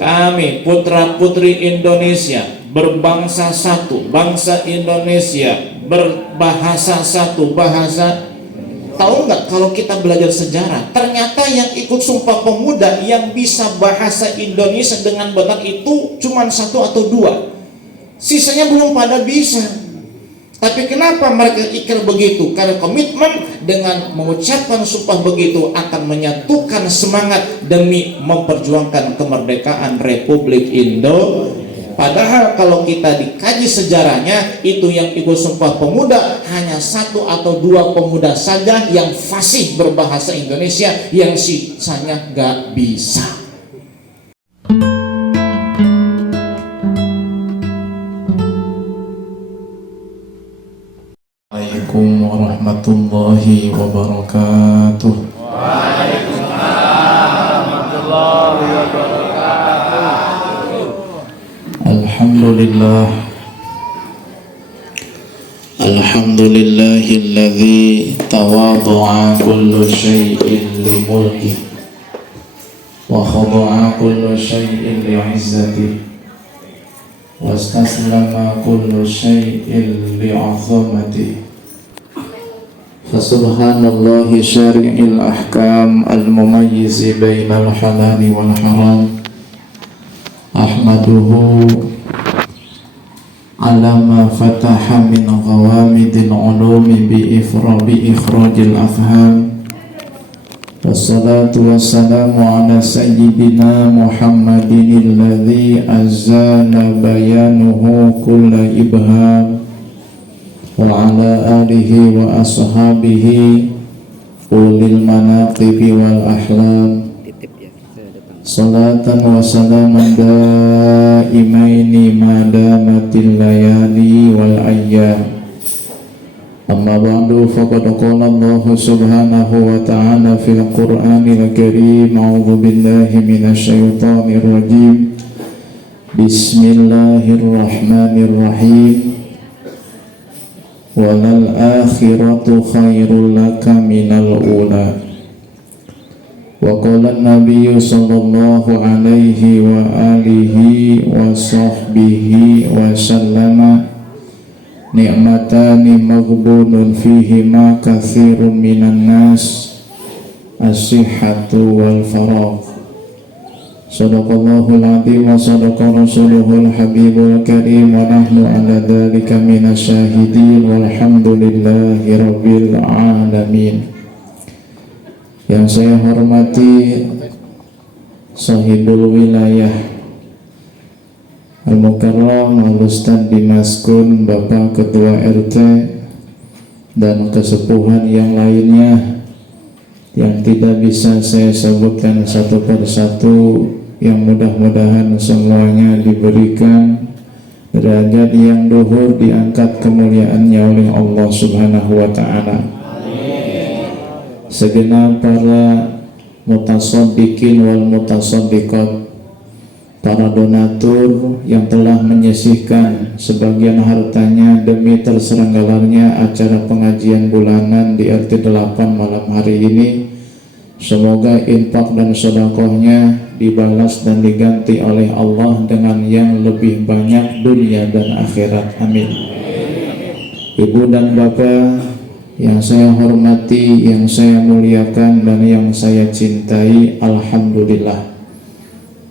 Kami putra-putri Indonesia berbangsa satu, bangsa Indonesia berbahasa satu, bahasa. Tahu nggak kalau kita belajar sejarah, ternyata yang ikut Sumpah Pemuda yang bisa bahasa Indonesia dengan benar itu cuma satu atau dua, sisanya belum pada bisa. Tapi kenapa mereka ikrar begitu? Karena komitmen dengan mengucapkan sumpah begitu akan menyatukan semangat demi memperjuangkan kemerdekaan Republik Indonesia. Padahal kalau kita dikaji sejarahnya, itu yang ikut Sumpah Pemuda hanya satu atau dua pemuda saja yang fasih berbahasa Indonesia, yang sisanya gak bisa. Assalamualaikum warahmatullahi wabarakatuh. Waalaikumsalam warahmatullahi wabarakatuh. Alhamdulillahilladzi tawadhu'a kullu syai'in li mulki wa khada'a kullu syai'in li 'izzati wastaslama kullu syai'in li 'azamati. Fasubhanallahi syari'il ahkam al-mumayyizi bainal halali wal haram. Ahmaduhu ala ma fataha min ghawamidil ulumi bi ikhrajil afham. Wassalatu wassalamu ala sayyidina Muhammadin alladhi azala bayanuhu kulla ibham wa ala alihi wa ashabihi ulil manaqibi wal ahlam. Salatan wa salaman daimaini madamatil layali wal ayyam. Amma ba'du, faqad qala Allah subhanahu wa ta'ala fil Qur'anil Karim. A'udzu billahi minasy syaithanir rajim. Bismillahirrahmanirrahim. Walal akhiratu khairul laka minal ula. Wa qala an-nabiyyu sallallahu alaihi wa alihi wa sahbihi wa sallama ni'matani maghbunun fihima katsirun minan nas as-sihhatu wal faragh. Sadaqallahul azim wa sadaqa rasuluhul habibul karim wa nahnu ala dzalika minasyahidin walhamdulillahi rabbil alamin. Yang saya hormati sahibul wilayah Al-Mukarram Al-Ustadz Dimaskun, Bapak Ketua RT, dan kesepuhan yang lainnya yang tidak bisa saya sebutkan satu persatu, yang mudah-mudahan semuanya diberikan derajat yang luhur, diangkat kemuliaannya oleh Allah Subhanahu wa ta'ala. Segenap para mutasaddiqin wal mutasaddiqat, para donatur yang telah menyisihkan sebagian hartanya demi terselenggaranya acara pengajian bulanan di RT 8 malam hari ini, semoga infak dan sedekahnya dibalas dan diganti oleh Allah dengan yang lebih banyak dunia dan akhirat. Amin. Ibu dan bapak yang saya hormati, yang saya muliakan, dan yang saya cintai, alhamdulillah,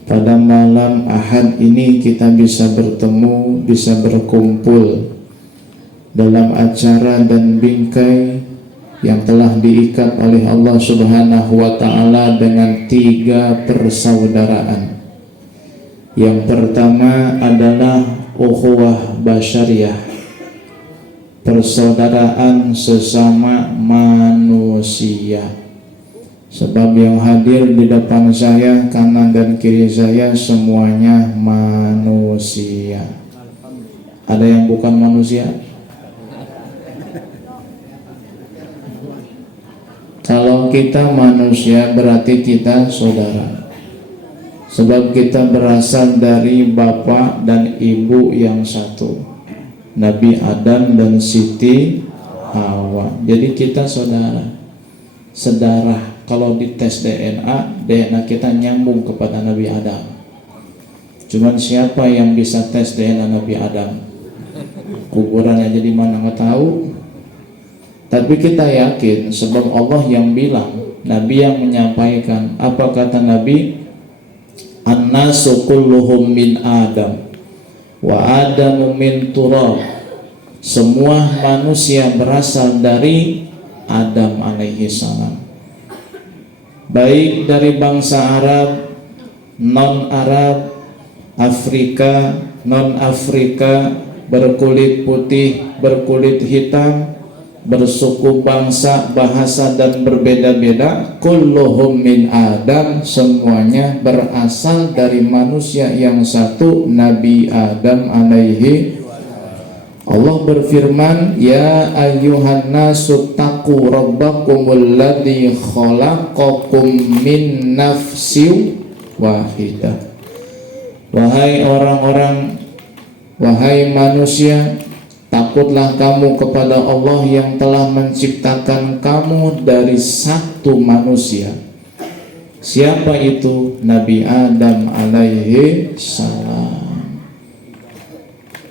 pada malam Ahad ini kita bisa bertemu, bisa berkumpul dalam acara dan bingkai yang telah diikat oleh Allah Subhanahu wa ta'ala dengan 3 persaudaraan. Yang pertama adalah ukhuwah basyariyah, persaudaraan sesama manusia. Sebab yang hadir di depan saya, kanan dan kiri saya, semuanya manusia. Ada yang bukan manusia? Kalau kita manusia berarti kita saudara. Sebab kita berasal dari bapak dan ibu yang satu, Nabi Adam dan Siti Hawa. Jadi kita saudara, sedarah. Kalau dites DNA kita nyambung kepada Nabi Adam. Cuman siapa yang bisa tes DNA Nabi Adam? Kuburan aja di mana nggak tahu. Tapi kita yakin sebab Allah yang bilang, Nabi yang menyampaikan. Apa kata Nabi? An-nasu kulluhum min Adam wa Adamu min turab. Semua manusia berasal dari Adam alaihi salam. Baik dari bangsa Arab, non-Arab, Afrika, non-Afrika, berkulit putih, berkulit hitam, bersuku bangsa, bahasa dan berbeda-beda. Kulluhum min Adam, semuanya berasal dari manusia yang satu, Nabi Adam alaihi. Allah berfirman, ya ayyuhan nasu taqu rabbakumul ladzi khalaqakum min nafsin wahidah. Wahai orang-orang, wahai manusia, takutlah kamu kepada Allah yang telah menciptakan kamu dari satu manusia. Siapa itu? Nabi Adam alaihi salam.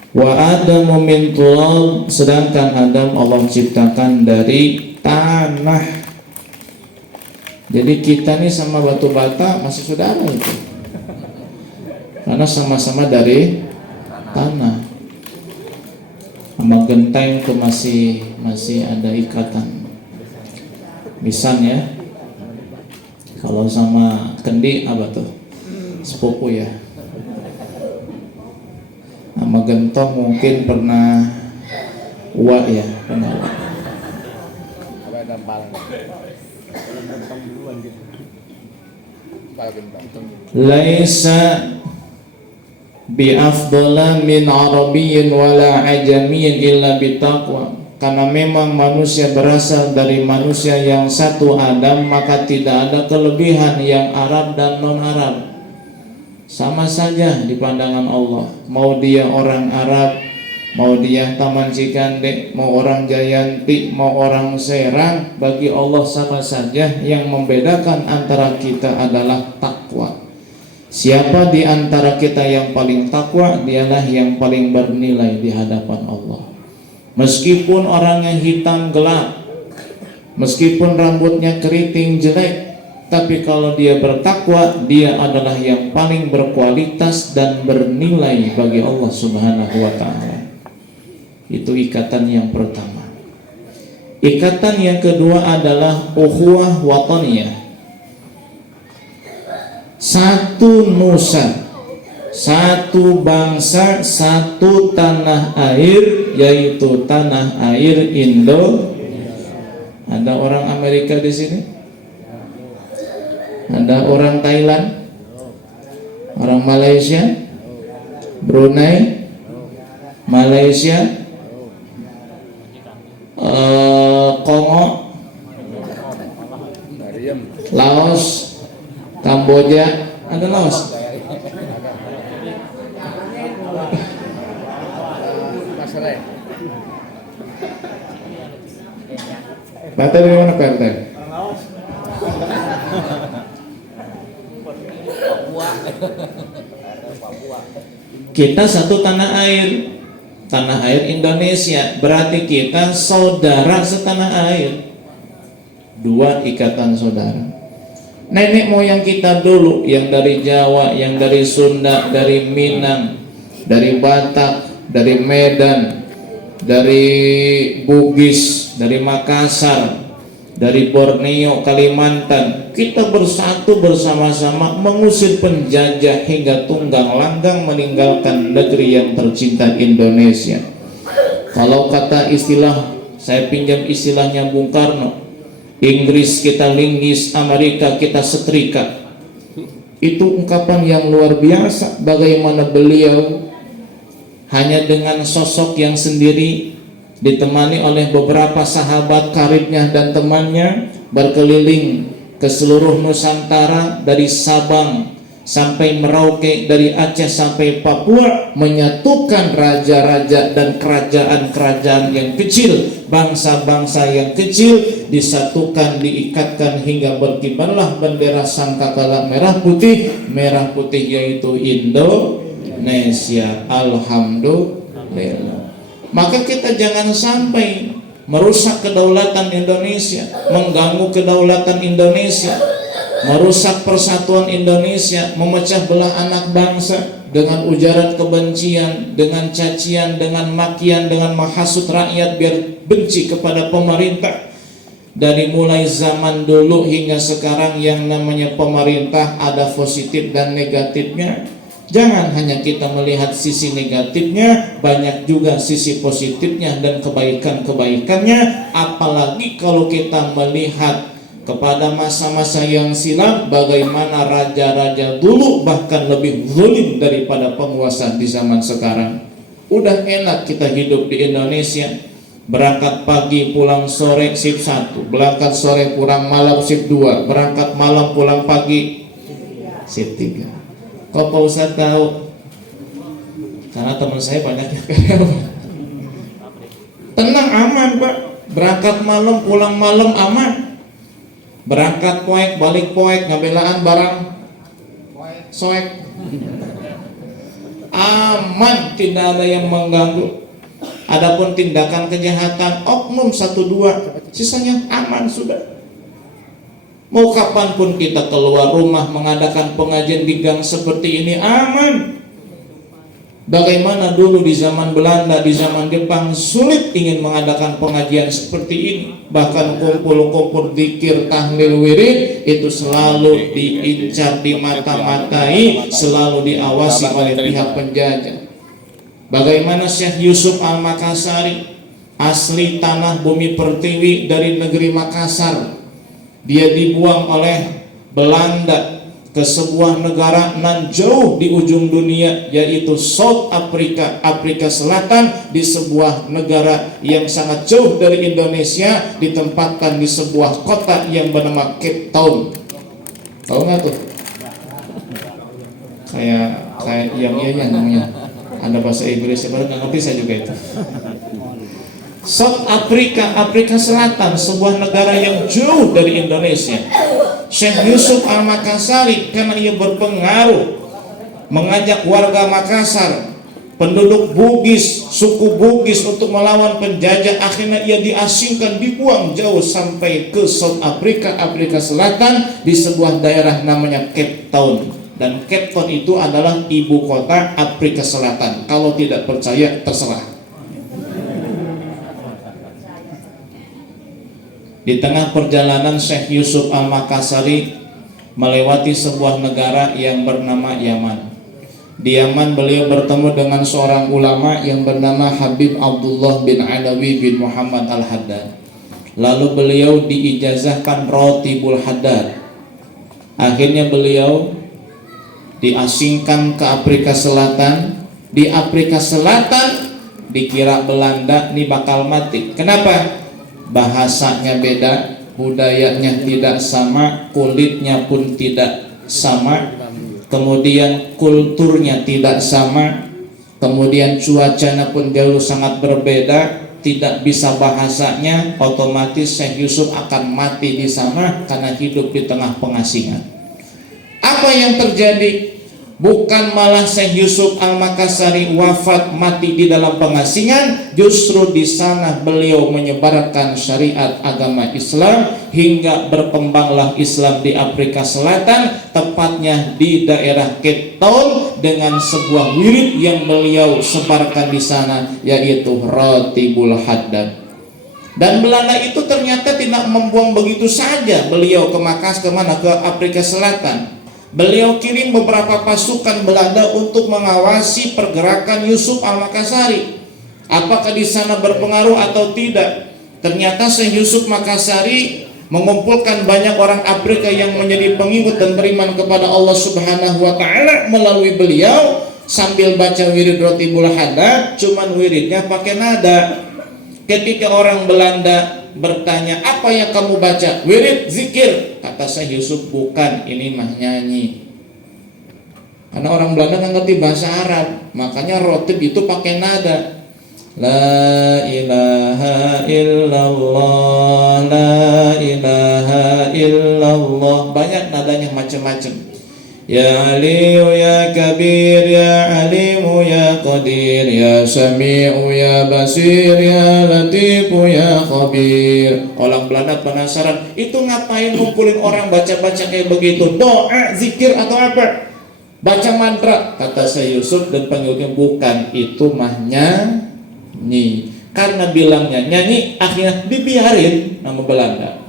Wa Adamu min turab, sedangkan Adam Allah ciptakan dari tanah. Jadi kita nih sama batu bata masih saudara itu, karena sama-sama dari tanah. Sama genteng itu masih ada ikatan. Misalnya kalau sama kendi apa tuh? Sepupu ya. Sama gentong mungkin pernah uak ya, pernah uak. Laisa bi afdala min arabiyyin wala ajamiyyin illa bitaqwa. Karena memang manusia berasal dari manusia yang satu Adam, maka tidak ada kelebihan yang Arab dan non-Arab. Sama saja di pandangan Allah. Mau dia orang Arab, mau dia Taman Cikande, mau orang Jayanti, mau orang Serang, bagi Allah sama saja. Yang membedakan antara kita adalah takwa. Siapa di antara kita yang paling takwa, dialah yang paling bernilai di hadapan Allah. Meskipun orangnya hitam gelap, meskipun rambutnya keriting jelek, tapi kalau dia bertakwa, dia adalah yang paling berkualitas dan bernilai bagi Allah Subhanahu wa ta'ala. Itu ikatan yang pertama. Ikatan yang kedua adalah ukhuwah wataniyah. Satu nusa, satu bangsa, satu tanah air, yaitu tanah air Indo. Ada orang Amerika di sini? Ada orang Thailand, orang Malaysia, Brunei, Malaysia, Kongo, Laos, Kamboja. Ada Laos? Pak dari mana Pak RT? Kita satu tanah air, tanah air Indonesia, berarti kita saudara setanah air. Dua ikatan saudara. Nenek moyang kita dulu, yang dari Jawa, yang dari Sunda, dari Minang, dari Batak, dari Medan, dari Bugis, dari Makassar, dari Borneo, Kalimantan, kita bersatu bersama-sama mengusir penjajah hingga tunggang langgang meninggalkan negeri yang tercinta Indonesia. Kalau kata istilah, saya pinjam istilahnya Bung Karno, Inggris kita linggis, Amerika kita setrika. Itu ungkapan yang luar biasa. Bagaimana beliau hanya dengan sosok yang sendiri, ditemani oleh beberapa sahabat karibnya dan temannya, berkeliling ke seluruh Nusantara, dari Sabang sampai Merauke, dari Aceh sampai Papua, menyatukan raja-raja dan kerajaan-kerajaan yang kecil, bangsa-bangsa yang kecil, disatukan, diikatkan hingga berkibarlah bendera sangkakala merah putih yaitu Indonesia. Indonesia. Alhamdulillah. Maka kita jangan sampai merusak kedaulatan Indonesia, mengganggu kedaulatan Indonesia, merusak persatuan Indonesia, memecah belah anak bangsa dengan ujaran kebencian, dengan cacian, dengan makian, dengan menghasut rakyat biar benci kepada pemerintah. Dari mulai zaman dulu hingga sekarang yang namanya pemerintah ada positif dan negatifnya. Jangan hanya kita melihat sisi negatifnya, banyak juga sisi positifnya dan kebaikan-kebaikannya. Apalagi kalau kita melihat kepada masa-masa yang silam, bagaimana raja-raja dulu bahkan lebih zalim daripada penguasa di zaman sekarang. Udah enak kita hidup di Indonesia, berangkat pagi pulang sore shift 1, berangkat sore pulang malam shift 2, berangkat malam pulang pagi shift 3. Kok Pak Ustadz tahu? Karena teman saya banyak yang karyawan. Tenang, aman Pak, berangkat malam pulang malam aman. Berangkat poek, balik poek, ngabelaan barang soek, aman, tidak ada yang mengganggu. Adapun tindakan kejahatan oknum 1-2, sisanya aman sudah. Mau kapanpun kita keluar rumah mengadakan pengajian di gang seperti ini aman. Bagaimana dulu di zaman Belanda, di zaman Jepang sulit ingin mengadakan pengajian seperti ini. Bahkan kumpul-kumpul zikir, tahlil, wirid itu selalu diincar, dimata-matai, selalu diawasi oleh pihak penjajah. Bagaimana Syekh Yusuf Al-Makassari, asli tanah bumi pertiwi dari negeri Makassar, dia dibuang oleh Belanda ke sebuah negara nan jauh di ujung dunia, yaitu South Africa, Afrika Selatan, di sebuah negara yang sangat jauh dari Indonesia, ditempatkan di sebuah kota yang bernama Cape Town. Tahu nggak tuh? Kayak yang namanya. Ada bahasa Inggris, baru nggak ngerti saya juga itu. South Africa, Afrika Selatan, sebuah negara yang jauh dari Indonesia. Syekh Yusuf Al-Makassari karena ia berpengaruh mengajak warga Makassar, penduduk Bugis, suku Bugis untuk melawan penjajah. Akhirnya ia diasingkan, dibuang jauh sampai ke South Africa, Afrika Selatan, di sebuah daerah namanya Cape Town. Dan Cape Town itu adalah ibu kota Afrika Selatan. Kalau tidak percaya terserah. Di tengah perjalanan Syekh Yusuf Al-Makassari melewati sebuah negara yang bernama Yaman. Di Yaman beliau bertemu dengan seorang ulama yang bernama Habib Abdullah bin Alawi bin Muhammad Al-Haddad. Lalu beliau diijazahkan Rotibul Haddad. Akhirnya beliau diasingkan ke Afrika Selatan. Di Afrika Selatan dikira Belanda ini bakal mati. Kenapa? Bahasanya beda, budayanya tidak sama, kulitnya pun tidak sama, kemudian kulturnya tidak sama, kemudian cuacanya pun jauh sangat berbeda, tidak bisa bahasanya, otomatis Syekh Yusuf akan mati di sana karena hidup di tengah pengasingan. Apa yang terjadi? Bukan malah Syekh Yusuf Al-Makassari wafat mati di dalam pengasingan, justru di sana beliau menyebarkan syariat agama Islam hingga berkembanglah Islam di Afrika Selatan, tepatnya di daerah Cape Town, dengan sebuah wirid yang beliau sebarkan di sana, yaitu Rotibul Haddad. Dan Belanda itu ternyata tidak membuang begitu saja beliau ke Makassar, ke Afrika Selatan. Beliau kirim beberapa pasukan Belanda untuk mengawasi pergerakan Yusuf Al-Makassari. Apakah di sana berpengaruh atau tidak? Ternyata Syekh Yusuf Makassari mengumpulkan banyak orang Afrika yang menjadi pengikut dan beriman kepada Allah Subhanahu wa taala melalui beliau, sambil baca wirid Rotibul Haddad, cuman wiridnya pakai nada. Ketika orang Belanda bertanya, apa yang kamu baca? Wirid, zikir. Kata Syekh Yusuf, bukan, ini mah nyanyi. Karena orang Belanda nggak ngerti bahasa Arab, makanya rotib itu pakai nada. La ilaha illallah, la ilaha illallah. Banyak nadanya macam-macam. Ya Aliyu ya Kabir ya Alimu ya Qadir ya Sami'u ya Basir ya Latifu ya Khabir. Orang Belanda penasaran, itu ngapain ngumpulin orang baca-baca kayak begitu? Doa, zikir atau apa? Baca mantra. Kata Syekh Yusuf dan pengikutnya, bukan, itu mah nyanyi. Karena bilangnya nyanyi, akhirnya dibiarin nama Belanda.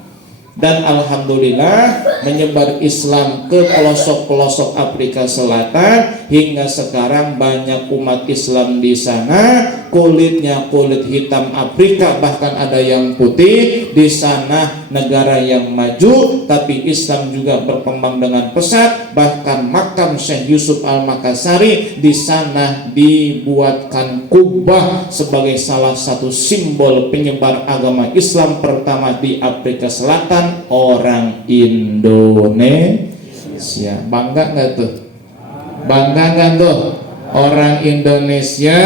Dan alhamdulillah menyebar Islam ke pelosok-pelosok Afrika Selatan, hingga sekarang banyak umat Islam di sana. Kulitnya kulit hitam Afrika, bahkan ada yang putih. Di sana negara yang maju, tapi Islam juga berkembang dengan pesat. Bahkan makam Syekh Yusuf Al-Makassari di sana dibuatkan kubah sebagai salah satu simbol penyebar agama Islam pertama di Afrika Selatan, orang Indonesia. Bangga nggak tuh? Bangga nggak tuh? Orang Indonesia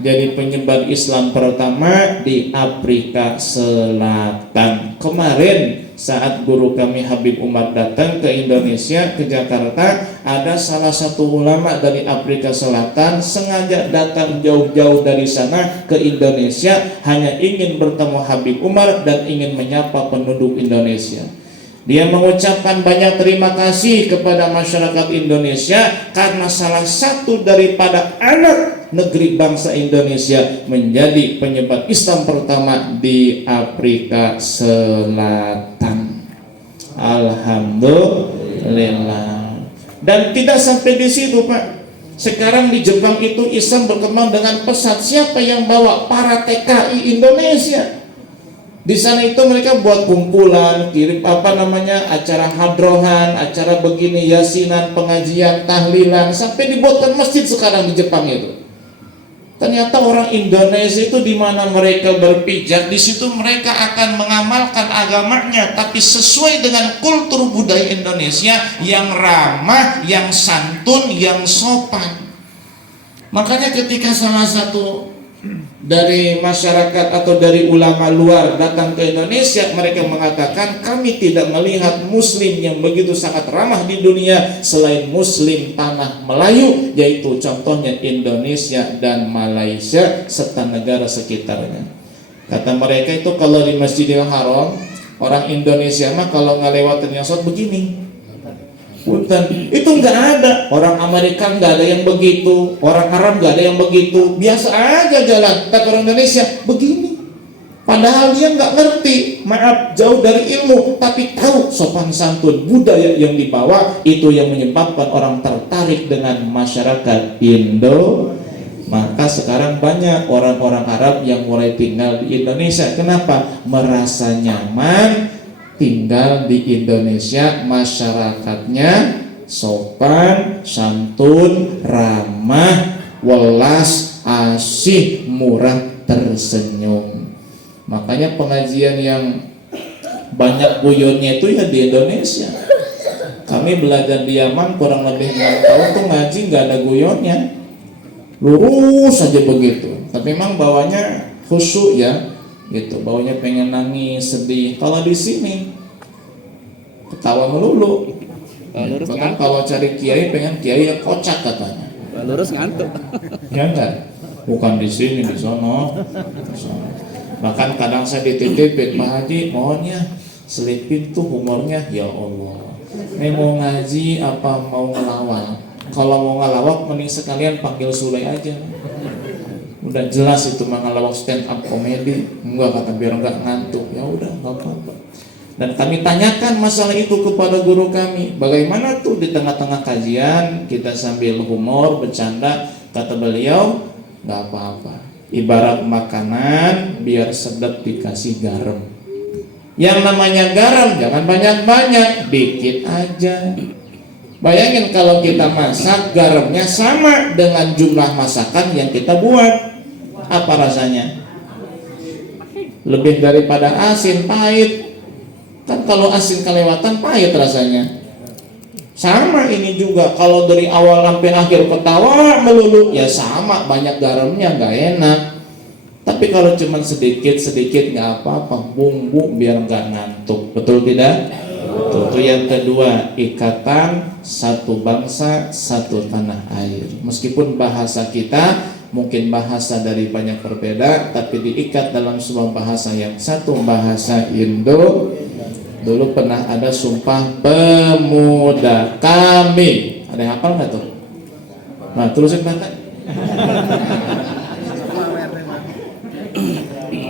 jadi penyebar Islam pertama di Afrika Selatan. Kemarin saat guru kami Habib Umar datang ke Indonesia, ke Jakarta, ada salah satu ulama dari Afrika Selatan sengaja datang jauh-jauh dari sana ke Indonesia hanya ingin bertemu Habib Umar dan ingin menyapa penduduk Indonesia. Dia mengucapkan banyak terima kasih kepada masyarakat Indonesia karena salah satu daripada anak negeri bangsa Indonesia menjadi penyebar Islam pertama di Afrika Selatan. Alhamdulillah. Dan tidak sampai di situ, Pak. Sekarang di Jepang itu Islam berkembang dengan pesat. Siapa yang bawa? Para TKI Indonesia. Di sana itu mereka buat kumpulan, kirim acara hadrohan, acara begini, yasinan, pengajian, tahlilan, sampai dibuatkan masjid sekarang di Jepang itu. Ternyata orang Indonesia itu di mana mereka berpijak, di situ mereka akan mengamalkan agamanya, tapi sesuai dengan kultur budaya Indonesia yang ramah, yang santun, yang sopan. Makanya ketika salah satu dari masyarakat atau dari ulama luar datang ke Indonesia, mereka mengatakan kami tidak melihat muslim yang begitu sangat ramah di dunia selain muslim tanah Melayu, yaitu contohnya Indonesia dan Malaysia serta negara sekitarnya. Kata mereka itu kalau di Masjidil Haram, orang Indonesia mah kalau ngelewatin yang sholat begini, punten, itu nggak ada. Orang Amerika nggak ada yang begitu, orang Arab nggak ada yang begitu, biasa aja jalan. Tapi orang Indonesia begini, padahal dia nggak ngerti, maaf, jauh dari ilmu, tapi tahu sopan santun budaya yang dibawa. Itu yang menyebabkan orang tertarik dengan masyarakat Indo. Maka sekarang banyak orang-orang Arab yang mulai tinggal di Indonesia. Kenapa? Merasa nyaman tinggal di Indonesia, masyarakatnya sopan, santun, ramah, welas, asih, murah, tersenyum. Makanya pengajian yang banyak guyonnya itu ya di Indonesia. Kami belajar di Yaman kurang lebih 6 tahun tuh ngaji nggak ada guyonnya, lurus saja begitu. Tapi memang bawanya khusyuk ya, gitu, baunya pengen nangis, sedih. Kalau di sini ketawa melulu. Bahkan kalau cari kiai pengen kiai yang kocak katanya. Lurus ngantuk. Ya enggak? Bukan di sini, di sono. Bahkan kadang saya dititipin, Pak Haji, mohonnya selipin tuh humornya. Ya Allah, ini mau ngaji apa mau ngelawak? Kalau mau ngelawak mending sekalian panggil Sule aja. Udah jelas itu mengalami stand up komedi. Enggak, kata, biar enggak ngantuk. Ya udah, enggak apa-apa. Dan kami tanyakan masalah itu kepada guru kami. Bagaimana tuh di tengah-tengah kajian kita sambil humor, bercanda. Kata beliau, enggak apa-apa. Ibarat makanan, biar sedap dikasih garam. Yang namanya garam jangan banyak-banyak, dikit aja. Bayangin kalau kita masak, garamnya sama dengan jumlah masakan yang kita buat. Apa rasanya? Lebih daripada asin, pahit. Kan kalau asin kelewatan pahit rasanya. Sama ini juga, kalau dari awal sampai akhir ketawa melulu, ya sama, banyak garamnya nggak enak. Tapi kalau cuma sedikit-sedikit nggak apa-apa, bumbu biar nggak ngantuk. Betul tidak? Itu yang kedua, ikatan satu bangsa, satu tanah air. Meskipun bahasa kita mungkin bahasa dari banyak berbeda, tapi diikat dalam sebuah bahasa yang satu, bahasa Indo. Dulu pernah ada Sumpah Pemuda kami. Ada yang hafal nggak tuh? Nah, terusin Pak.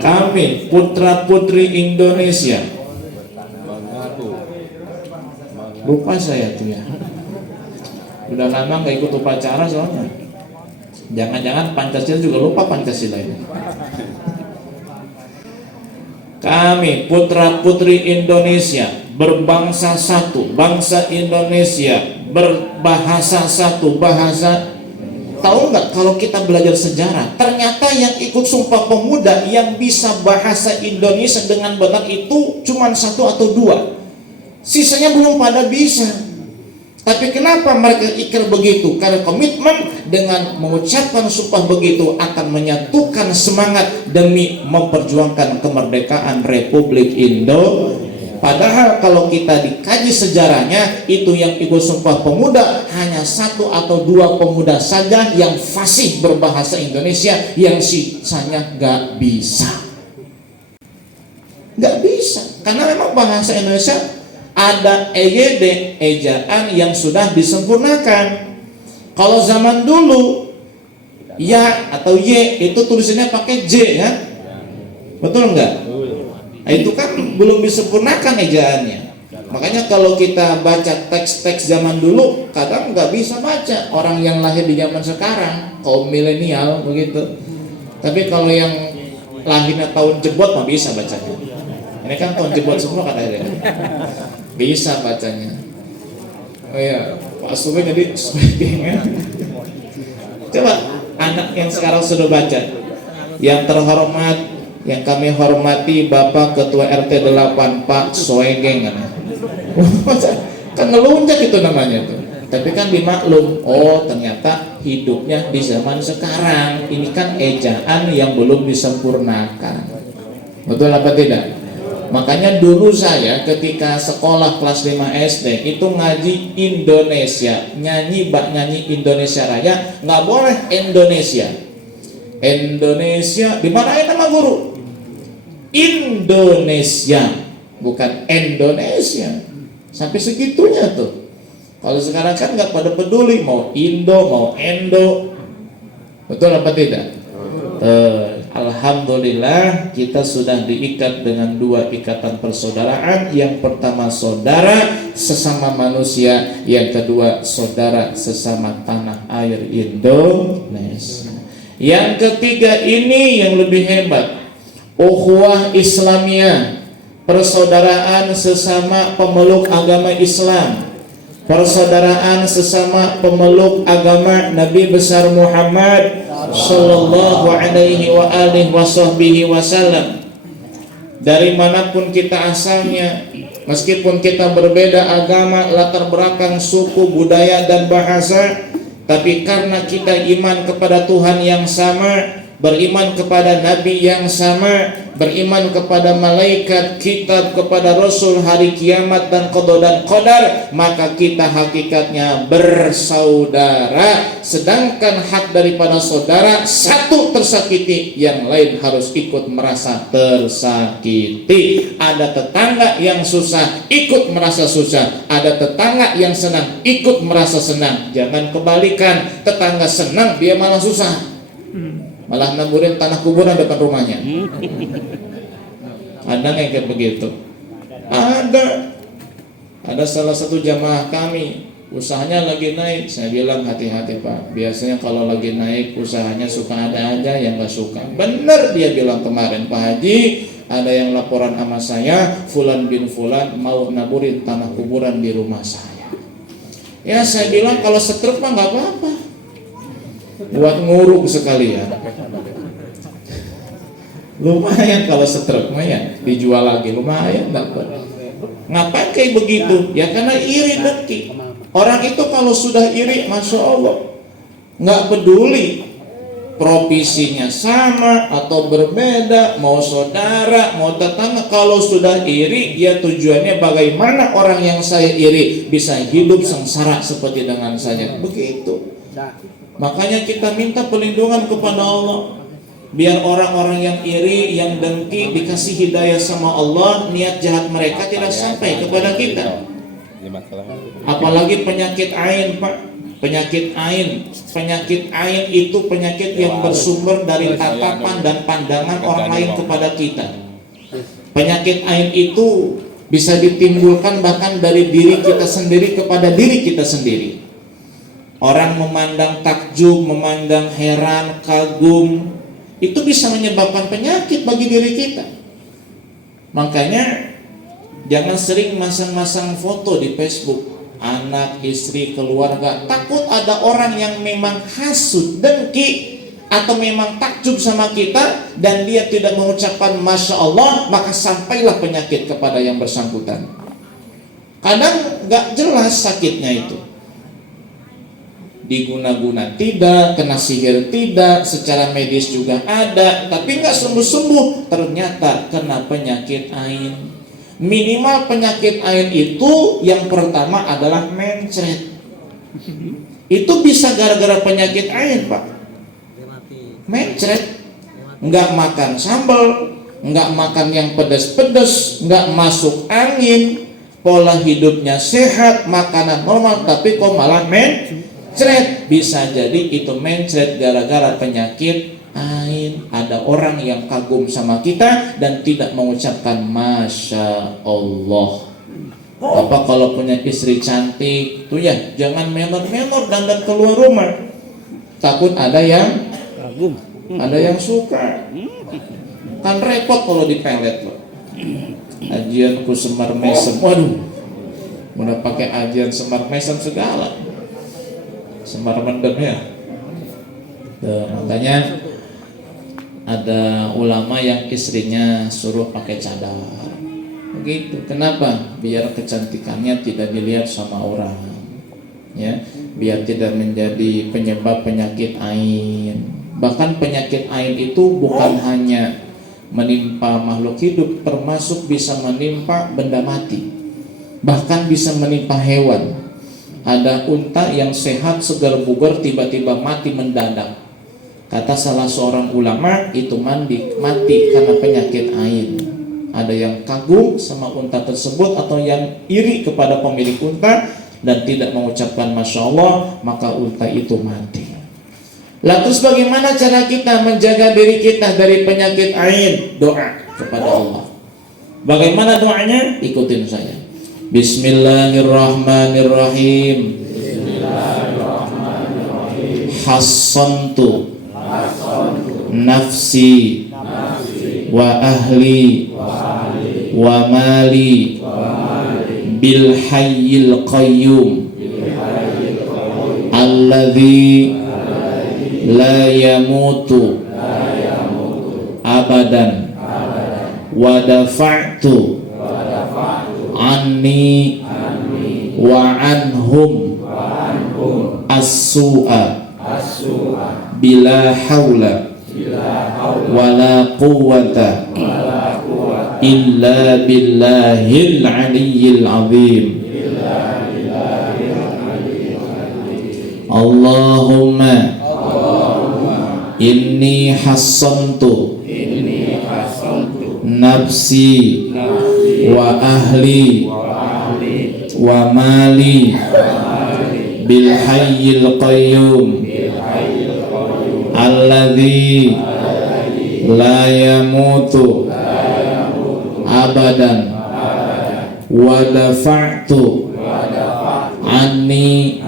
Kami putra-putri Indonesia. Lupa saya tuh ya. Udah lama nggak ikut upacara soalnya. Jangan-jangan Pancasila juga lupa Pancasila ini. Kami putra-putri Indonesia, berbangsa satu, bangsa Indonesia, berbahasa satu, bahasa. Tahu nggak kalau kita belajar sejarah, ternyata yang ikut Sumpah Pemuda yang bisa bahasa Indonesia dengan benar itu cuma satu atau dua, sisanya belum pada bisa. Tapi kenapa mereka ikrar begitu? Karena komitmen dengan mengucapkan sumpah begitu akan menyatukan semangat demi memperjuangkan kemerdekaan Republik Indonesia. Padahal kalau kita dikaji sejarahnya, itu yang ikut Sumpah Pemuda hanya satu atau dua pemuda saja yang fasih berbahasa Indonesia, yang sisanya gak bisa. Gak bisa, karena memang bahasa Indonesia ada EYD, ejaan yang sudah disempurnakan. Kalau zaman dulu ya atau Y itu tulisannya pakai J ya, betul nggak? Nah, itu kan belum disempurnakan ejaannya. Makanya kalau kita baca teks-teks zaman dulu kadang nggak bisa baca orang yang lahir di zaman sekarang, kaum milenial begitu. Tapi kalau yang lahirnya tahun jebot mah bisa bacanya. Ini kan tahun jebot semua kan akhirnya. Bisa bacanya. Oh iya, Pak Subi jadi sebagainya. Coba anak yang sekarang sudah baca. Yang terhormat, yang kami hormati Bapak Ketua RT 8 Pak Soegeng kan ngelunjak itu namanya tuh. Tapi kan dimaklum, oh ternyata hidupnya di zaman sekarang. Ini kan ejaan yang belum disempurnakan. Betul apa tidak? Makanya dulu saya ketika sekolah kelas 5 SD itu ngaji Indonesia, nyanyi Indonesia Raya, nggak boleh Indonesia. Indonesia, dimarahin sama guru. Indonesia, bukan Indonesia. Sampai segitunya tuh. Kalau sekarang kan nggak pada peduli mau Indo, mau Endo. Betul apa tidak? Alhamdulillah kita sudah diikat dengan dua ikatan persaudaraan. Yang pertama saudara sesama manusia, yang kedua saudara sesama tanah air Indonesia. Yang ketiga ini yang lebih hebat, ukhuwah Islamiyah, persaudaraan sesama pemeluk agama Islam, persaudaraan sesama pemeluk agama Nabi besar Muhammad sallallahu alaihi wa alihi wasallam. Dari manapun kita asalnya, meskipun kita berbeda agama, latar belakang, suku, budaya dan bahasa, tapi karena kita iman kepada Tuhan yang sama, beriman kepada Nabi yang sama, beriman kepada malaikat, kitab, kepada Rasul, hari kiamat dan qada dan qadar, maka kita hakikatnya bersaudara. Sedangkan hak daripada saudara, satu tersakiti, yang lain harus ikut merasa tersakiti. Ada tetangga yang susah, ikut merasa susah. Ada tetangga yang senang, ikut merasa senang. Jangan kebalikan, tetangga senang dia malah susah, malah naburin tanah kuburan depan rumahnya. Ada nggak kayak begitu? Ada salah satu jamaah kami, usahanya lagi naik. Saya bilang hati-hati Pak, biasanya kalau lagi naik usahanya suka ada aja yang nggak suka. Bener dia bilang kemarin, Pak Haji, ada yang laporan sama saya, Fulan bin Fulan mau naburin tanah kuburan di rumah saya. Ya saya bilang kalau setruk mah nggak apa-apa, buat nguruk sekalian. Lumayan kalau setruk mah ya, dijual lagi lumayan dapat. Ngapain kayak begitu? Ya karena iri dengki. Orang itu kalau sudah iri, masya Allah, nggak peduli Profesinya sama atau berbeda, mau saudara, mau tetangga, kalau sudah iri, ya tujuannya bagaimana orang yang saya iri bisa hidup sengsara seperti dengan saya. Begitu. Makanya kita minta perlindungan kepada Allah, biar orang-orang yang iri, yang dengki dikasih hidayah sama Allah, niat jahat mereka tidak sampai kepada kita. Apalagi penyakit ain, Pak. Penyakit ain itu penyakit yang bersumber dari tatapan dan pandangan orang lain kepada kita. Penyakit ain itu bisa ditimbulkan bahkan dari diri kita sendiri kepada diri kita sendiri. Orang memandang takjub, memandang heran, kagum, itu bisa menyebabkan penyakit bagi diri kita. Makanya jangan sering masang-masang foto di Facebook, anak, istri, keluarga. Takut ada orang yang memang hasud, dengki, atau memang takjub sama kita dan dia tidak mengucapkan Masya Allah, maka sampailah penyakit kepada yang bersangkutan. Kadang gak jelas sakitnya itu, diguna-guna tidak, kena sihir tidak, secara medis juga ada, tapi gak sembuh-sembuh, ternyata kena penyakit ain. Minimal penyakit ain itu yang pertama adalah mencret. Itu bisa gara-gara penyakit ain, Pak. Mencret, nggak makan sambal, nggak makan yang pedas-pedas, nggak masuk angin, pola hidupnya sehat, makanan normal, tapi kok malah mencret. Bisa jadi itu mencret gara-gara penyakit ain. Ada orang yang kagum sama kita dan tidak mengucapkan Masya Allah. Bapak kalau punya istri cantik tuh ya, jangan menor-menor dandan keluar rumah. Takut ada yang kagum, ada yang suka. Kan repot kalau dipelet loh. Ajian ku semar mesem, waduh, udah pakai ajian semar mesem segala, semar mendem ya. Makanya ada ulama yang istrinya suruh pakai cadar. Begitu. Kenapa? Biar kecantikannya tidak dilihat sama orang. Ya, biar tidak menjadi penyebab penyakit ain. Bahkan penyakit ain itu bukan hanya menimpa makhluk hidup, termasuk bisa menimpa benda mati. Bahkan bisa menimpa hewan. Ada unta yang sehat segar bugar tiba-tiba mati mendadak. Kata salah seorang ulama, itu mati karena penyakit ain. Ada yang kagum sama unta tersebut atau yang iri kepada pemilik unta dan tidak mengucapkan Masya Allah, maka unta itu mati. Lalu bagaimana cara kita menjaga diri kita dari penyakit ain? Doa kepada Allah. Bagaimana doanya? Ikutin saya. Bismillahirrahmanirrahim. Hassantu nafsi wa ahli wa mali bil hayyil qayyum alladzi la yamutu abadan wa dafa'tu anni wa anhum as-su'a bila haula wala quwwata illa billahil aliyyil azim. Allahumma inni hassantu nafsi wa ahli wa mali bil hayyil qayyum alladzi la yamutu abadan wa dafa'tu anni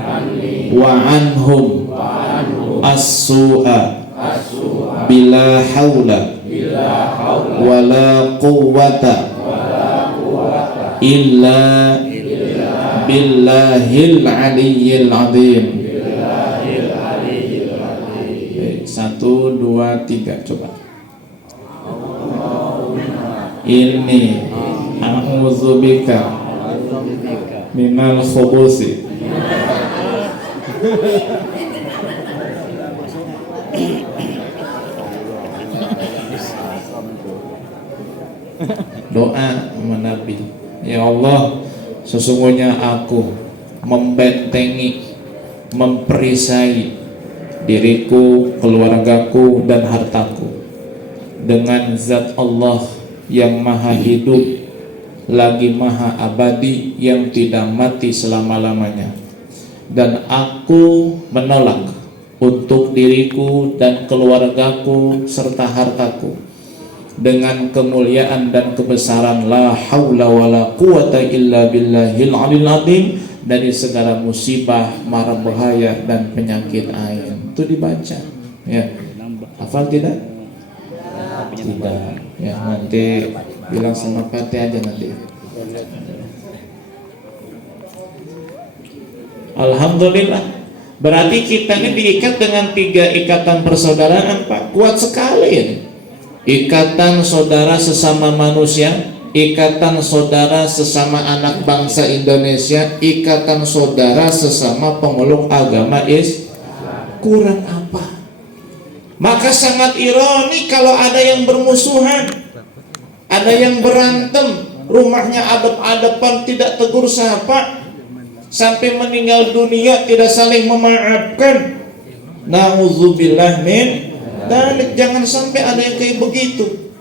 wa anhum as-su'a bila haula wala quwwata illa billahil aliyyil azim. 1, 2, 3 coba. Inni a'udzubika minal khubusi doa sama Nabi, ya Allah, sesungguhnya aku membentengi, memperisai diriku, keluargaku, dan hartaku dengan zat Allah yang maha hidup lagi maha abadi, yang tidak mati selama-lamanya. Dan aku menolak untuk diriku dan keluargaku serta hartaku dengan kemuliaan dan kebesaran la haula wala quwata illa billahil aliyil azim, dari segala musibah, mara bahaya dan penyakit ain. Itu dibaca ya. Hafal tidak? Tidak ya, nanti bilang sama Fatih aja nanti. Alhamdulillah, berarti kita ini diikat dengan 3 ikatan persaudaraan, Pak. Kuat sekali ini. Ikatan saudara sesama manusia, ikatan saudara sesama anak bangsa Indonesia, ikatan saudara sesama pemeluk agama kurang apa? Maka sangat ironi kalau ada yang bermusuhan, ada yang berantem, rumahnya adep-adepan, tidak tegur sapa, sampai meninggal dunia tidak saling memaafkan. Nauzubillah min dzalik. Jangan sampai ada yang kayak begitu.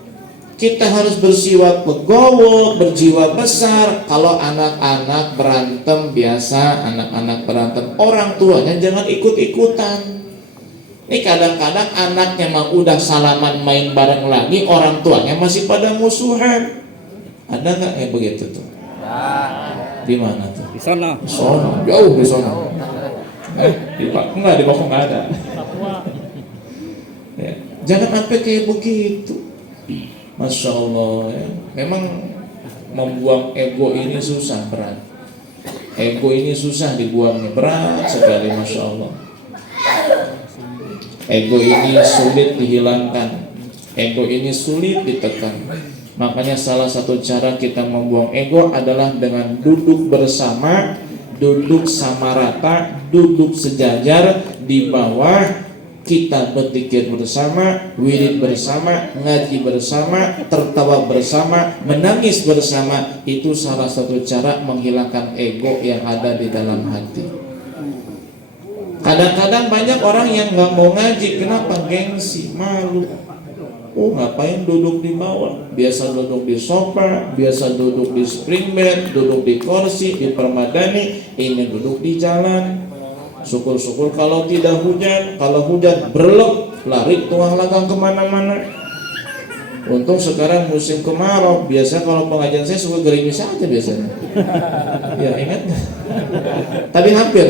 Kita harus bersiwak legowo, berjiwa besar. Kalau anak-anak berantem biasa, anak-anak berantem, orang tuanya jangan ikut-ikutan. Ini kadang-kadang anaknya mah udah salaman main bareng lagi, orang tuanya masih pada musuhan. Ada nggak kayak begitu tuh? Di mana tuh? Di sana. Di sana, jauh di sana. Di Papua nggak ada. Ya, jangan sampai kayak begitu. Masya Allah ya. Memang membuang ego ini susah, berat. Ego ini susah dibuangnya, berat sekali, Masya Allah. Ego ini sulit dihilangkan, ego ini sulit ditekan. Makanya salah satu cara kita membuang ego adalah dengan duduk bersama, duduk sama rata, duduk sejajar di bawah. Kita berzikir bersama, wirid bersama, ngaji bersama, tertawa bersama, menangis bersama. Itu salah satu cara menghilangkan ego yang ada di dalam hati. Kadang-kadang banyak orang yang nggak mau ngaji, kenapa? Gengsi, malu. Oh, ngapain duduk di bawah? Biasa duduk di sofa, biasa duduk di spring bed, duduk di kursi, di permadani. Ini duduk di jalan. Syukur-syukur kalau tidak hujan, kalau hujan berlep, lari tuang lagang kemana-mana. Untung sekarang musim kemarau. Biasa kalau pengajian saya suka gerimis aja biasanya. Ya ingat nggak? Tadi hampir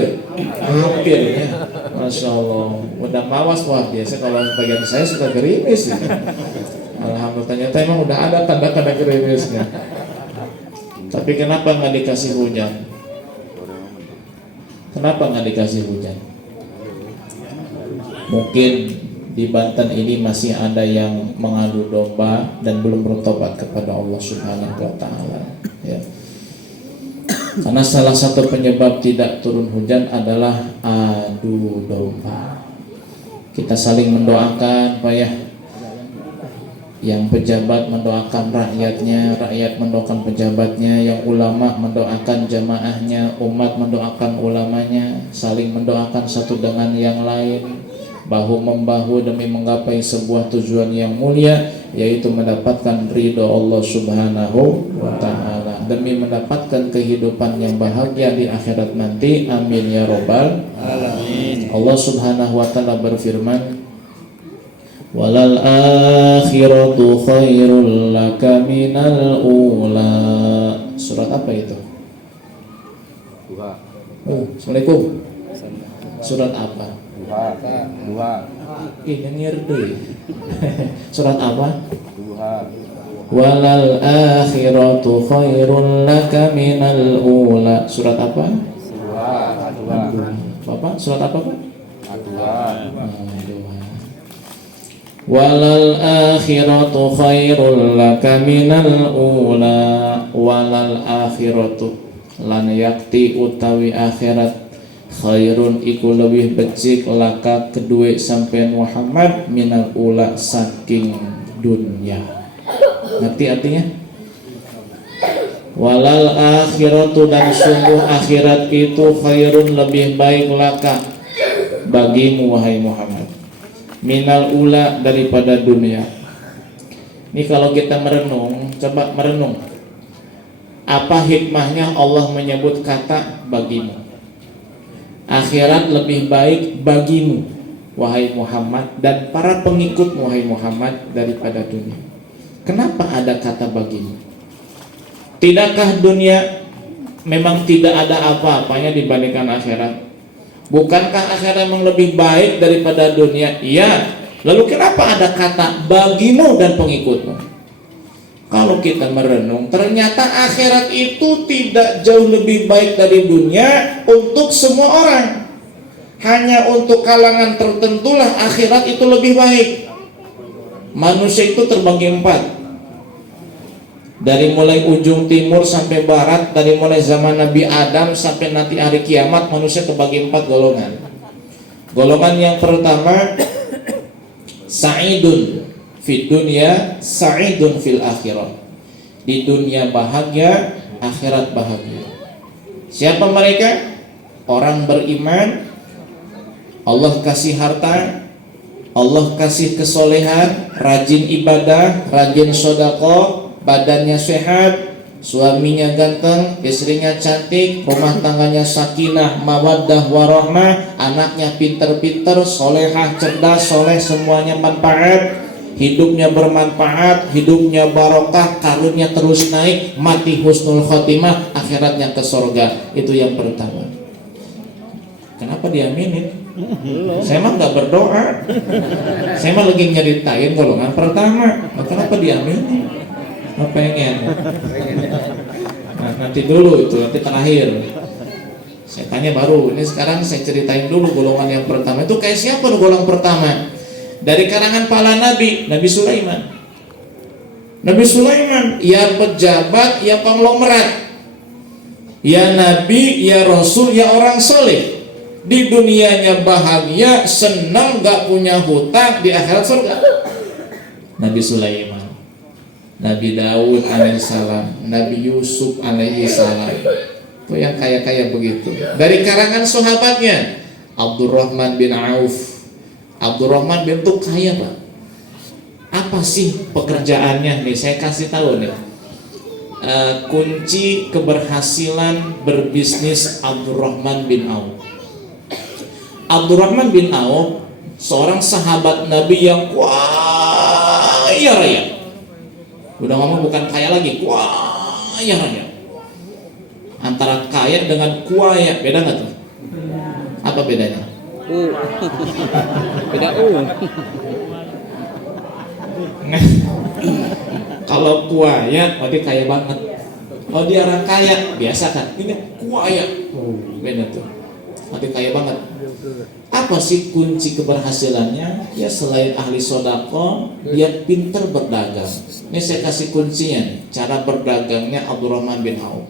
ya. Masya Allah. Udah mawas, wah biasa kalau bagian saya suka gerimis ya. Alhamdulillah, ternyata emang udah ada tanda-tanda gerimisnya. Tapi kenapa nggak dikasih hujan? Kenapa nggak dikasih hujan? Mungkin di Banten ini masih ada yang mengadu domba dan belum bertobat kepada Allah Subhanahu wa taala ya. Karena salah satu penyebab tidak turun hujan adalah adu domba. Kita saling mendoakan, Pak ya. Yang pejabat mendoakan rakyatnya, rakyat mendoakan pejabatnya, yang ulama mendoakan jamaahnya, umat mendoakan ulamanya, saling mendoakan satu dengan yang lain, bahu-membahu demi menggapai sebuah tujuan yang mulia, yaitu mendapatkan ridho Allah Subhanahu wa ta'ala, demi mendapatkan kehidupan yang bahagia di akhirat nanti. Amin ya robbal alamin. Allah Subhanahu wa ta'ala berfirman, walal akhiratu khairul laka minal ula. Surat apa itu? Assalamualaikum. Surat apa? Duha. Ini ngerti. Surat apa? Duha. Walal akhiratu khairul laka minal ula. Surat apa? Duha. Bapak, surat apa Pak? Duha. Walal akhiratu khairul laka minal ula. Walal akhiratu lan yakti utawi akhirat khairun iku lebih becik laka kedua sampean Muhammad minal ula saking dunia. Ngerti artinya? walal akhiratu dan sungguh akhirat itu khairun lebih baik laka bagimu wahai Muhammad minal ula daripada dunia. Ini kalau kita merenung, coba merenung apa hikmahnya Allah menyebut kata bagimu. Akhirat lebih baik bagimu wahai Muhammad dan para pengikutmu wahai Muhammad daripada dunia. Kenapa ada kata bagimu? Tidakkah dunia memang tidak ada apa-apanya dibandingkan akhirat? Bukankah akhirat memang lebih baik daripada dunia? Iya. Lalu kenapa ada kata bagimu dan pengikutmu? Kalau kita merenung, ternyata akhirat itu tidak jauh lebih baik dari dunia untuk semua orang. Hanya untuk kalangan tertentulah akhirat itu lebih baik. Manusia itu terbagi 4. Dari mulai ujung timur sampai barat, dari mulai zaman Nabi Adam sampai nanti hari kiamat, manusia terbagi 4 golongan. Golongan yang pertama, sa'idun fid dunya, sa'idun fil akhirah. Di dunia bahagia, akhirat bahagia. Siapa mereka? Orang beriman, Allah kasih harta, Allah kasih kesolehan, rajin ibadah, rajin sedekah, badannya sehat, suaminya ganteng, istrinya cantik, rumah tangganya sakinah, mawaddah warahmah, anaknya pinter-pinter, solehah, cerdas, soleh, semuanya manfaat, hidupnya bermanfaat, hidupnya barokah, karunia terus naik, mati husnul khotimah, akhiratnya ke surga. Itu yang pertama. Kenapa diaminin? Saya mah nggak berdoa, saya mah lagi nyeritain golongan pertama. Kenapa diaminin? Pengen. Nah, nanti dulu itu, nanti terakhir. Saya tanya baru. Ini sekarang saya ceritain dulu golongan yang pertama. Itu kayak siapa golongan pertama? Dari kalangan para nabi, Nabi Sulaiman. Nabi Sulaiman, ya pejabat, ya konglomerat, ya nabi, ya rasul, ya orang soleh. Di dunianya bahagia, senang, gak punya hutang, di akhirat surga. Nabi Sulaiman. Nabi Daud alaihissalam, Nabi Yusuf alaihissalam, itu yang kaya-kaya begitu. Dari kalangan sahabatnya, Abdurrahman bin Auf. Abdurrahman bin itu kaya Pak. Apa sih pekerjaannya? Nih saya kasih tahu nih. Kunci keberhasilan berbisnis Abdurrahman bin Auf. Abdurrahman bin Auf seorang sahabat Nabi yang kaya raya. Udah ngomong bukan kaya lagi, kaya raya. Antara kaya dengan kuaya beda nggak tuh? Apa bedanya? Beda Nah, kalau kuaya berarti kaya banget. Kalau dia orang kaya biasa kan, ini kuaya, beda tuh. Berarti kaya banget. Apa sih kunci keberhasilannya? Ya selain ahli sodako, dia pintar berdagang. Ini saya kasih kuncinya, cara berdagangnya Abdurrahman bin Auf.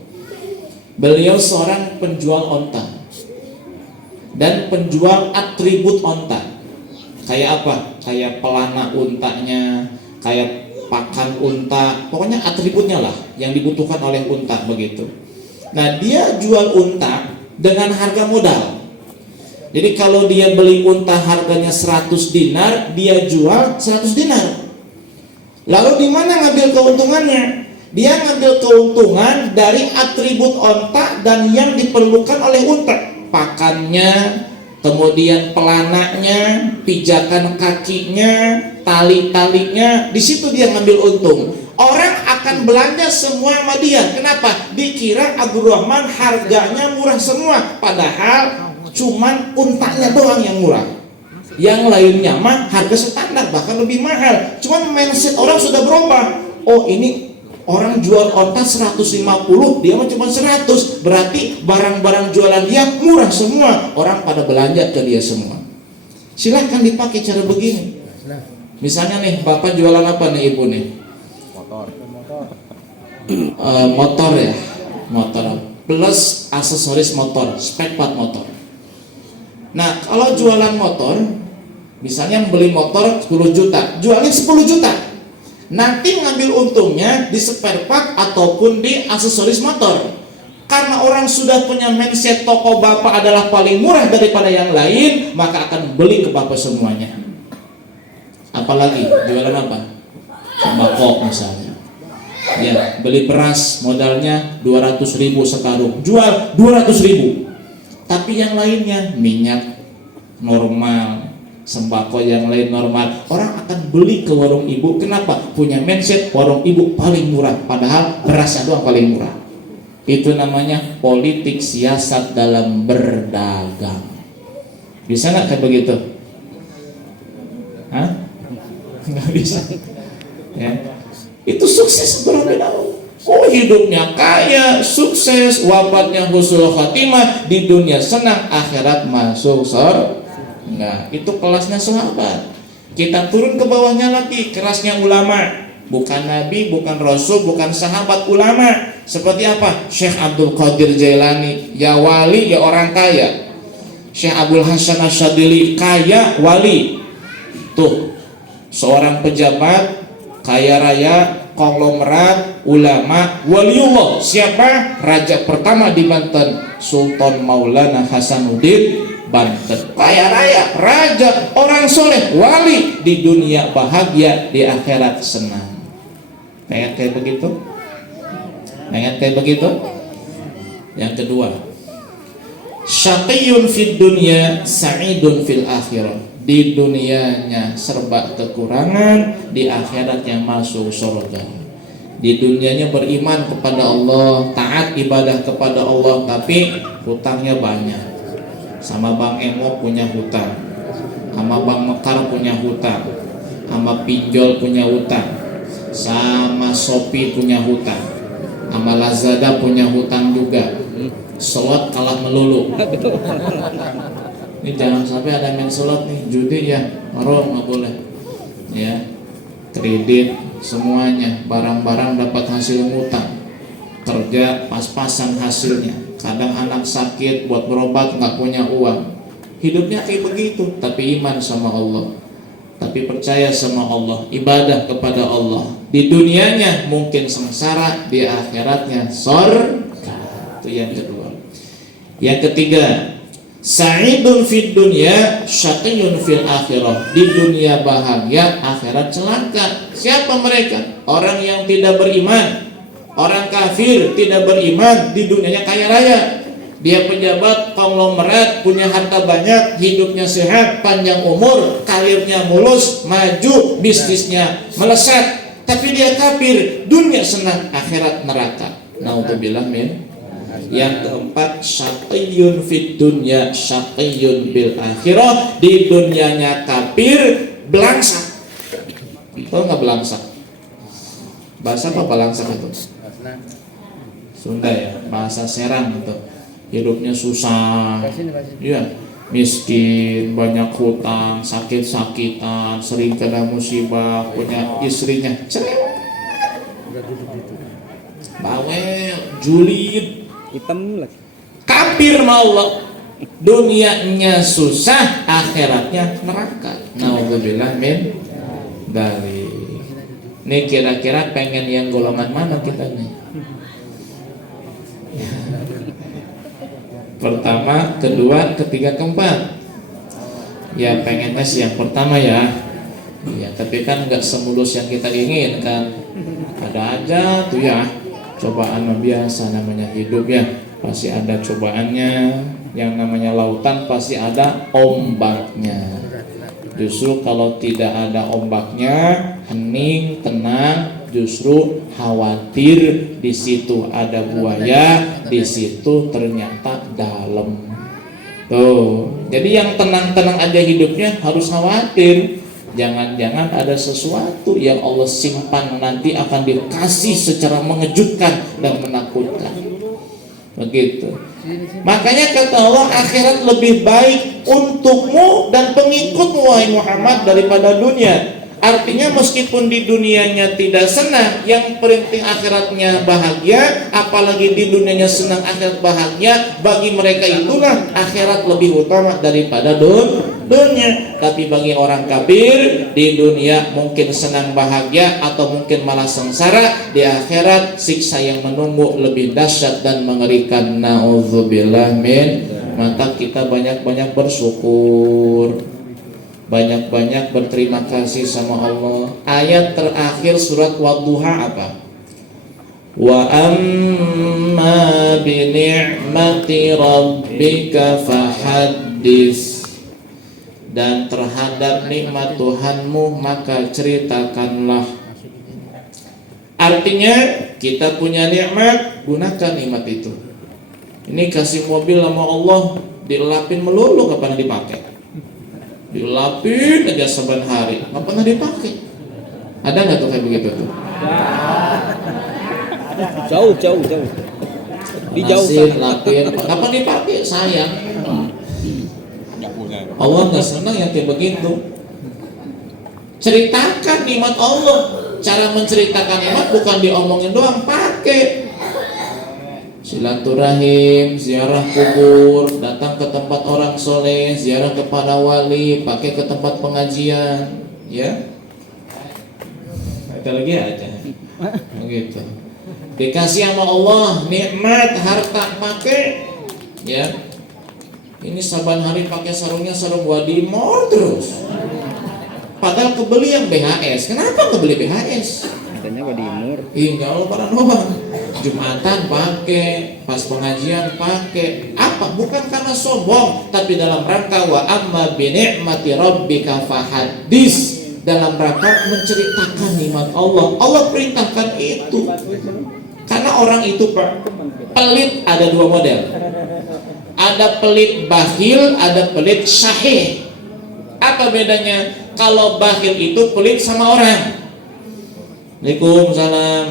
Beliau seorang penjual onta dan penjual atribut onta. Kayak apa? Kayak pelana untanya, kayak pakan unta, pokoknya atributnya lah yang dibutuhkan oleh unta begitu. Nah dia jual unta dengan harga modal. Jadi kalau dia beli unta harganya 100 dinar, dia jual 100 dinar. Lalu di mana ngambil keuntungannya? Dia ngambil keuntungan dari atribut unta dan yang diperlukan oleh unta. Pakannya, kemudian pelananya, pijakan kakinya, tali-talinya, di situ dia ngambil untung. Orang akan belanja semua sama dia. Kenapa? Dikira Abdurrahman harganya murah semua, padahal cuman untanya doang yang murah. Yang lainnya mah harga standar, bahkan lebih mahal. Cuman mindset orang sudah berubah. Oh ini orang jual onta 150, dia mah cuma 100. Berarti barang-barang jualan dia murah semua. Orang pada belanja ke dia semua. Silahkan dipakai cara begini. Misalnya nih, bapak jualan apa nih ibu nih? Motor ya, motor plus aksesoris motor, spek part motor. Nah kalau jualan motor, misalnya beli motor 10 juta, jualnya 10 juta. nanti ngambil untungnya di spare part ataupun di aksesoris motor. Karena orang sudah punya mindset toko bapak adalah paling murah daripada yang lain, maka akan beli ke bapak semuanya. Apalagi jualan apa? Sembako misalnya. Ya, beli beras modalnya 200.000 sekarung, jual 200.000. Tapi yang lainnya minyak normal, sembako yang lain normal, orang akan beli ke warung ibu. Kenapa? Punya mindset warung ibu paling murah, padahal berasnya doang paling murah. Itu namanya politik siasat dalam berdagang. Bisa nggak kayak begitu? Hah? Nggak bisa. Ya. Itu sukses berlebih dahulu. Oh, hidupnya kaya, sukses, wafatnya husnul khatimah, di dunia senang, akhirat masuk surga. Nah, itu kelasnya sahabat. Kita turun ke bawahnya lagi, kerasnya ulama. Bukan nabi, bukan rasul, bukan sahabat, ulama. Seperti apa? Syekh Abdul Qadir Jailani, ya wali, ya orang kaya. Syekh Abdul Hasan Asyadili, kaya, wali. Tuh, seorang pejabat, kaya raya, konglomerat, ulama, waliullah. Siapa? Raja pertama di Banten, Sultan Maulana Hasanuddin Banten. Kaya raya, raja, orang soleh, wali, di dunia bahagia, di akhirat senang. Pengen kayak begitu? Pengen kayak begitu? Yang kedua, syaqiyun fid dunya, sa'idun fil akhirah. Di dunianya serba kekurangan, di akhiratnya masuk surga. Di dunianya beriman kepada Allah, taat ibadah kepada Allah, tapi hutangnya banyak. Sama Bang Emo punya hutang, sama Bang Mekar punya hutang, sama Pinjol punya hutang, sama Shopee punya hutang, sama Lazada punya hutang juga. Sholat kalah melulu. Ini jangan sampai ada main sholat nih, judi ya, haram, nggak boleh. Ya, kredit semuanya, barang-barang dapat hasil ngutang, kerja pas-pasan hasilnya. Kadang anak sakit buat berobat nggak punya uang. Hidupnya kayak begitu, tapi iman sama Allah, tapi percaya sama Allah, ibadah kepada Allah. Di dunianya mungkin sengsara, di akhiratnya surga. Itu yang kedua. Yang ketiga, sa'idun fid dunya, syaqiyun fil akhirah. Di dunia bahagia, akhirat celaka. Siapa mereka? Orang yang tidak beriman, orang kafir, tidak beriman, di dunianya kaya raya. Dia pejabat, konglomerat, punya harta banyak, hidupnya sehat, panjang umur, karirnya mulus, maju, bisnisnya melesat. Tapi dia kafir, dunia senang, akhirat neraka. Naudzubillah min. Yang keempat, syaqiyun fid dunya, syaqiyun bil akhirah. Di dunianya kafir, belangsak. Tahu nggak belangsak? Bahasa apa belangsak itu? Sunda ya, bahasa Serang itu. Hidupnya susah, iya, miskin, banyak hutang, sakit-sakitan, sering kena musibah, punya istrinya cerewet, bawel, julid, hitam lagi. kafir sama Allah. Dunianya susah, akhiratnya neraka. Nauzubillah min dari. Ini kira-kira pengen yang golongan mana kita nih? Pertama, kedua, ketiga, keempat. Ya pengennya sih yang pertama ya. Ya tapi kan nggak semulus yang kita inginkan. Ada aja tuh ya cobaan biasa, namanya hidup ya. Pasti ada cobaannya. Yang namanya lautan pasti ada ombaknya. Justru kalau tidak ada ombaknya, hening, tenang, justru khawatir. Di situ ada buaya, di situ ternyata dalam. Tuh, jadi yang tenang-tenang aja hidupnya harus khawatir. Jangan-jangan ada sesuatu yang Allah simpan nanti akan dikasih secara mengejutkan dan menakutkan. Begitu. Makanya kata Allah, akhirat lebih baik untukmu dan pengikutmu wahai Muhammad daripada dunia. Artinya meskipun di dunianya tidak senang, yang penting akhiratnya bahagia. Apalagi di dunianya senang, akhirat bahagia. Bagi mereka itulah akhirat lebih utama daripada dunia. Tapi bagi orang kafir, di dunia mungkin senang bahagia atau mungkin malah sengsara. Di akhirat siksa yang menunggu lebih dahsyat dan mengerikan. Nauzubillah min. Maka kita banyak-banyak bersyukur, banyak-banyak berterima kasih sama Allah. Ayat terakhir surat Wadduha apa? Wa amma bi ni'mati rabbika fahaddis. Dan terhadap nikmat Tuhanmu maka ceritakanlah. Artinya kita punya nikmat, gunakan nikmat itu. Ini kasih mobil sama Allah, dilapin melulu, gak pernah dipakai. Dilapin aja saban hari, nggak pernah dipakai. Ada nggak tuh kayak begitu tuh? Jauh. Dijauh Masih lapin, kapan dipakai? Sayang. Allah nggak senang yang kayak begitu. Ceritakan nikmat Allah. Cara menceritakan nikmat bukan diomongin doang, pakai. Silaturahim, ziarah kubur, datang ke tempat orang soleh, ziarah kepada wali, pakai ke tempat pengajian, ya. Ada lagi aja, begitu. Dikasih sama Allah nikmat harta, pakai, ya. Ini saban hari pakai sarungnya sarung Wadimor terus. Padahal kebeli yang BHS. Kenapa kebeli BHS? katanya Wadimor. Iya Allah para doang. Jumatan pakai, pas pengajian pakai. Apa? Bukan karena sombong, tapi dalam rangka wa amma bi ni'mati rabbika fahaddis, dalam rangka menceritakan nikmat Allah. Allah perintahkan itu. Karena orang itu pelit ada dua model. Ada pelit bakhil, ada pelit syahih. Apa bedanya? Kalau bakhil itu pelit sama orang. Waalaikumsalam.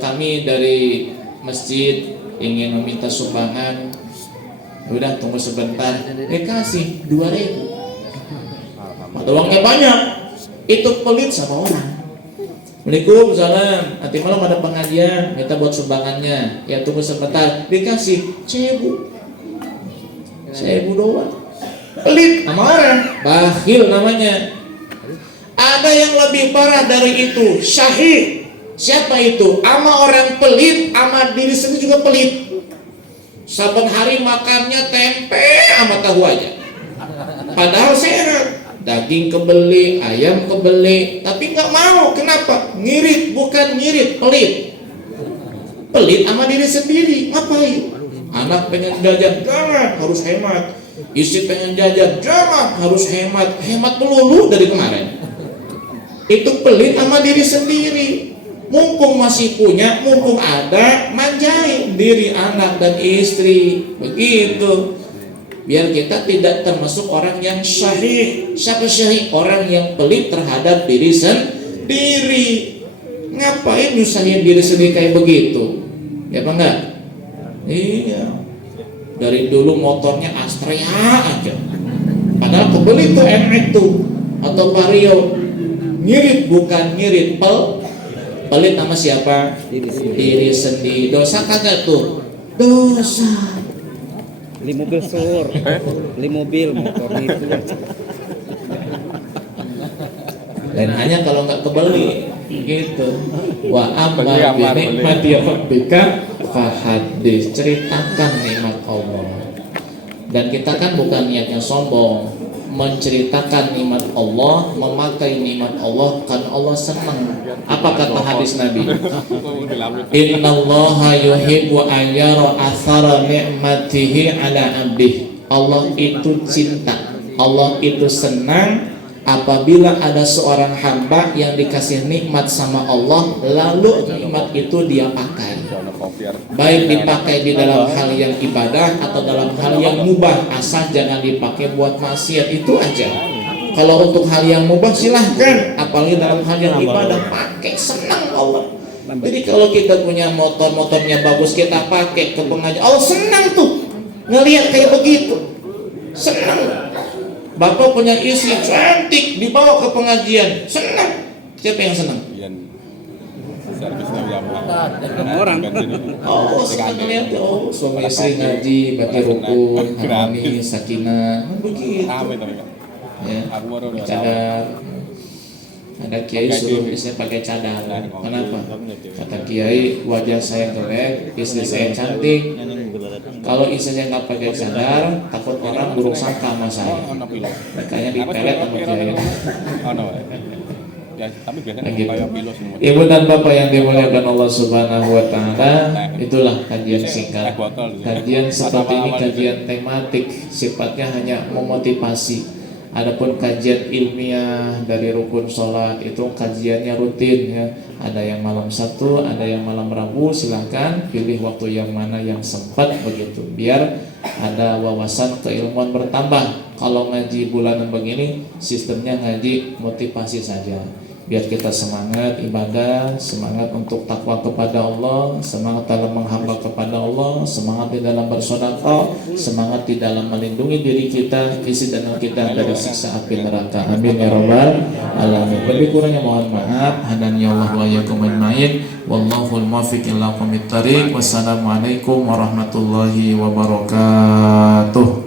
Kami dari masjid ingin meminta sumbangan. Udah tunggu sebentar, dikasih 2.000. Uangnya banyak. Itu pelit sama orang. Waalaikumsalam. Nanti malam ada pengajian, minta buat sumbangannya. Ya tunggu sebentar, dikasih 1.000 doang. Pelit sama orang, bakhil namanya. Ada yang lebih parah dari itu, syahid. Siapa itu? Ama orang pelit, ama diri sendiri juga pelit. Saban hari makannya tempe sama tahu aja. Padahal sehat, daging kebeli, ayam kebeli, tapi nggak mau. Kenapa? Ngirit, bukan ngirit, pelit. Pelit sama diri sendiri. Ngapain? Anak pengen jajan, jangan, harus hemat. Istri pengen jajan, jangan, harus hemat. Hemat melulu dari kemarin. Itu pelit sama diri sendiri. Mumpung masih punya, mumpung ada, manjain diri anak dan istri. Begitu. Biar kita tidak termasuk orang yang syahih. Siapa syahih? Orang yang pelit terhadap diri sendiri. Ngapain nyusahin diri sendiri kayak begitu? Ya apa enggak? Iya. Dari dulu motornya Astrea aja. Padahal kebeli tuh MX tuh atau Vario. Ngirit bukan ngirit, pelit sama siapa? Diri sendiri. Dosa kagak tuh? Dosa. Beli mobil sur, beli mobil motor itu. Dan hanya kalau nggak kebeli gitu. Wa amma bi nikmati rabbika fahaddits, ceritakan nikmat Allah. Dan kita kan bukan niatnya sombong, menceritakan nikmat Allah, memakai nikmat Allah kan Allah senang. Apa kata hadis Nabi? Innallaha yuhibbu an yara athara ni'matihi ala 'abdihi. Allah itu cinta, Allah itu senang apabila ada seorang hamba yang dikasih nikmat sama Allah, lalu nikmat itu dia pakai. Baik dipakai di dalam hal yang ibadah atau dalam hal yang mubah, asal jangan dipakai buat maksiat, itu aja. Kalau untuk hal yang mubah silahkan, apalagi dalam hal yang ibadah pakai, senang Allah. Jadi kalau kita punya motornya bagus, kita pakai ke pengajian, Allah senang tuh ngelihat kayak begitu, senang. Bapak punya istri cantik, dibawa ke pengajian, senang. Siapa yang senang? Servisnya ya Orang. Oh, senang lihat, oh suami istri ngaji, berarti rukun, harmoni, sakinah, kan begitu. Rame tapi Pak. Ya, Aku baru udah cadar. Ada kiai suruh istri pakai cadar. Kenapa? Kata kiai, wajah saya jelek, istri saya cantik. Kalau istrinya nggak pakai cadar, takut orang buruk sangka sama saya. ono pilo. Makanya dipelet sama kiai. Ono. Ya, tapi biasanya Gitu. kayak pilo semua. Ibu dan bapak yang dimuliakan Allah Subhanahu Wa Taala, itulah kajian singkat. Kajian seperti ini kajian tematik, sifatnya hanya memotivasi. Adapun kajian ilmiah dari rukun sholat itu kajiannya rutin ya. Ada yang malam Sabtu, ada yang malam Rabu. Silahkan pilih waktu yang mana yang sempat begitu. Biar ada wawasan keilmuan bertambah. Kalau ngaji bulanan begini, sistemnya ngaji motivasi saja. Biar kita semangat ibadah, semangat untuk takwa kepada Allah, semangat dalam menghamba kepada Allah, semangat di dalam bersedekah, semangat di dalam melindungi diri kita, isi dan kita dari siksa api neraka. Amin ya rabbal alamin. Lebih kurangnya mohon maaf. Hadani Allah wa iyyakum ajmain. Wallahul muwaffiq ila aqwamit thariq. Wassalamualaikum warahmatullahi wabarakatuh.